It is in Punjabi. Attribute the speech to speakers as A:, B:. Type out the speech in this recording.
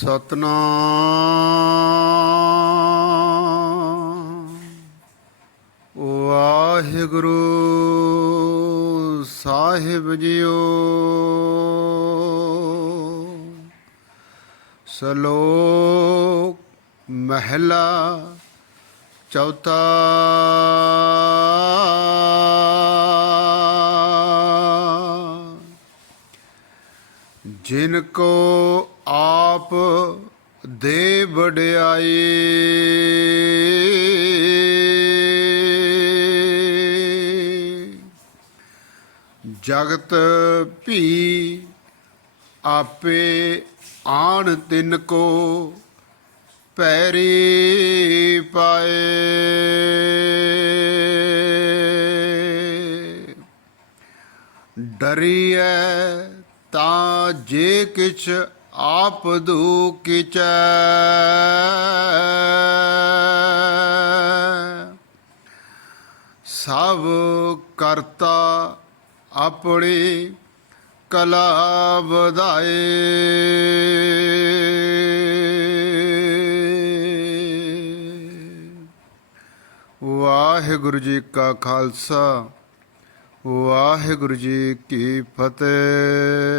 A: ਸਤਨਾਮ। ਵਾਹਿਗੁਰੂ ਸਾਹਿਬ ਜੀਓ। ਸ਼ਲੋਕ ਮਹਿਲਾ ਚੌਥਾ। ਜਿਨ ਕੋ ਆਪ ਦੇ ਵਡਿਆਏ ਜਗਤ ਭੀ ਆਪੇ ਆਣ ਤਿੰਨ ਕੋ ਪੈਰੀ ਪਾਏ। ਡਰੀਐ ਤਾਂ ਜੇ ਕਿਛ ਆਪ ਦੂ ਸਭ ਕਰਤਾ ਆਪਣੀ ਕਲਾ ਵਧਾਏ। ਵਾਹਿਗੁਰੂ ਜੀ ਕਾ ਖਾਲਸਾ, ਵਾਹਿਗੁਰੂ ਜੀ ਕੀ ਫਤਿਹ।